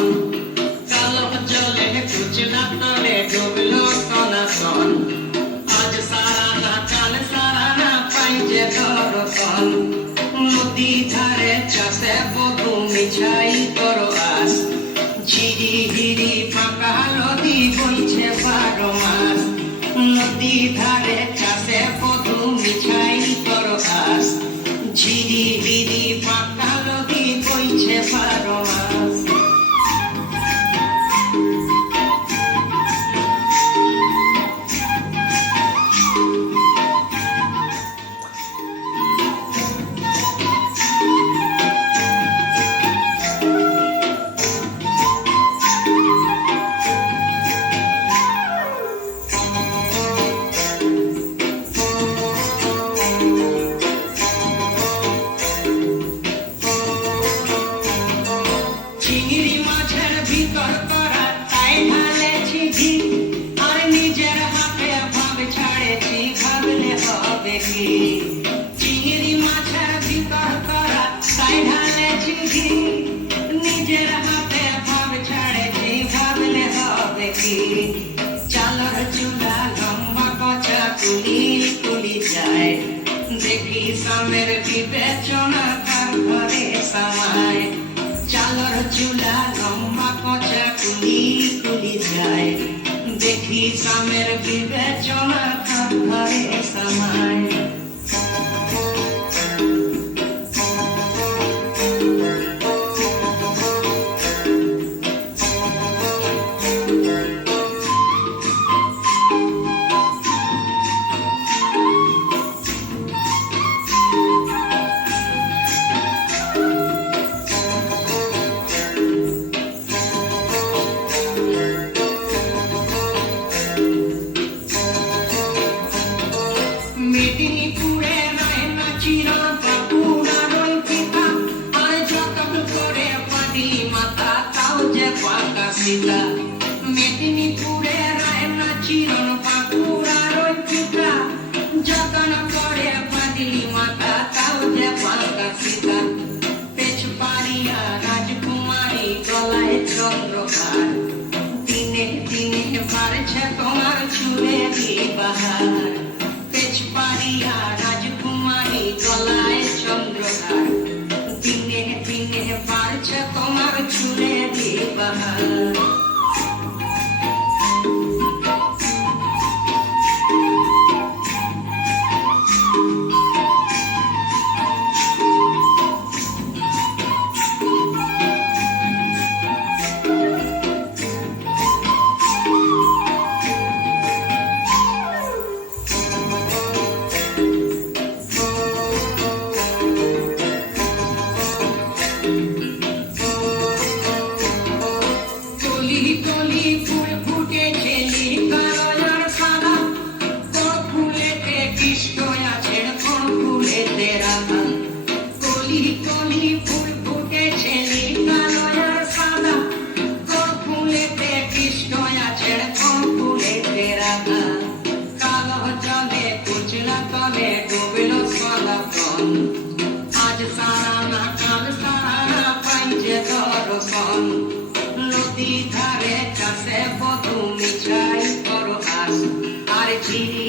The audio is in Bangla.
সনাতন কালো জলে কুচলা তলে ডুবলো সনাতন আজ সারা না কাল সারা না পাই যে দর্শন নদী ধারে চাষে বধু মিছাই করো আস ঝিরি হিরি ফাঁকা নদী বইছে 12 মাস নদী ধারে চাষে বধু মিছাই করো আস ঝিরি হিরি ফাঁকা নদী বইছে 12 মাস চিংড়ি মাছের ভিতর করা তাই ঢালেছি ঘি আর নিজের হাতে ভাব ছাড়েছি ভাবলে হবে কি চিংড়ি মাছের ভিতর করা তাই ঢালেছি ঘি নিজের হাতে ভাব ছাড়েছি ভাবলে হবে কি চালার চুলা লম্বা কচা তুলি তুলি যায় দেখি সামের বিবেচনা কার ঘরে সামায় চালর চুলা লম্বা কচা তুলি তুলি যায় দেখি সামের বিবেচনা কার ঘরে সামায় মেদিনীপুরে রায়না চিরা বাঁকুড়ার ওই পিতা আর যতন করে পাটি মাথা তাও যে পাকা সীতা মেদিনীপুরে রায়না চিরন বাঁকুড়ার ওই পিতা যতন করে পাটি মাথা তাও যে পাকা সীতা পেছ পাড়িয়া রাজকুমারী গলায় চন্দ্রহার দিনে দিনে বাড়ছে তোমার চুলে বাহার পারিয়া রাজকুমারী গলায় চন্দ্রহার দিনে দিনে বাড়ছে তোমার চুলে বাহার কলি ফুল ফুটেছে কালোর সাদা কোন ফুলেতে কৃষ্ণ আছে কোন ফুলেতে রাধা কলি কলি ফুল ফুটেছে কালোর সাদা কোন ফুলেতে কৃষ্ণ আছে কোন ফুলেতে রাধা কালো জলে কুচলা তলে ডুবলো সনাতন আজ সারা না কাল সারা না পাই যে দর্শন নদী ধারে চাষে বধু মিছাই করো আস আর ঝিরি